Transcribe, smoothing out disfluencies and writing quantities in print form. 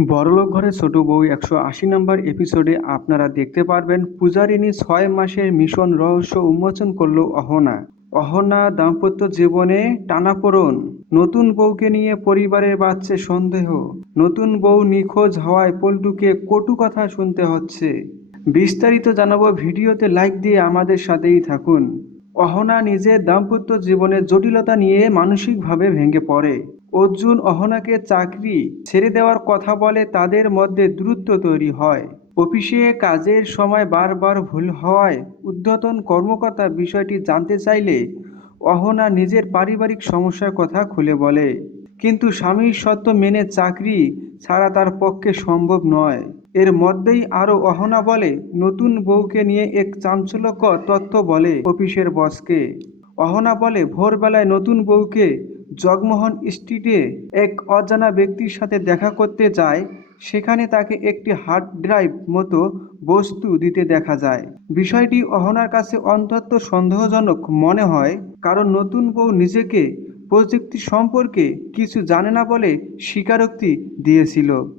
বড়লোক ঘরের ছোট বউ ১৮০ নম্বর এপিসোডে আপনারা দেখতে পারবেন পূজারিনী ৬ মাসের মিশন রহস্য উন্মোচন করল অহনা। অহনা দাম্পত্য জীবনে টানাপোড়েন, নতুন বউকে নিয়ে পরিবারের বাড়ছে সন্দেহ, নতুন বউ নিখোঁজ হওয়ায় পল্টুকে কটু কথা শুনতে হচ্ছে। বিস্তারিত জানাবো, ভিডিওতে লাইক দিয়ে আমাদের সাথেই থাকুন। অহনা নিজের দাম্পত্য জীবনের জটিলতা নিয়ে মানসিকভাবে ভেঙে পড়ে। অর্জুন অহনাকে চাকরি ছেড়ে দেওয়ার কথা বলে, তাদের মধ্যে দূরত্ব তৈরি হয়। অফিসে কাজের সময় বারবার ভুল হওয়ায় ঊর্ধ্বতন কর্মকর্তা বিষয়টি জানতে চাইলে অহনা নিজের পারিবারিক সমস্যার কথা খুলে বলে। কিন্তু স্বামীর শর্ত মেনে চাকরি ছাড়া তার পক্ষে সম্ভব নয়। এর মধ্যেই আরও অহনা বলে, নতুন বউকে নিয়ে এক চাঞ্চল্যকর তথ্য বলে অফিসের বসকে। অহনা বলে, ভোরবেলায় নতুন বউকে জগমোহন স্ট্রিটে এক অজানা ব্যক্তির সাথে দেখা করতে যায়। সেখানে তাকে একটি হার্ড ড্রাইভ মতো বস্তু দিতে দেখা যায়। বিষয়টি অহনার কাছে অত্যন্ত সন্দেহজনক মনে হয়, কারণ নতুন বউ নিজেকে প্রযুক্তি সম্পর্কে কিছু জানে না বলে স্বীকারোক্তি দিয়েছিল।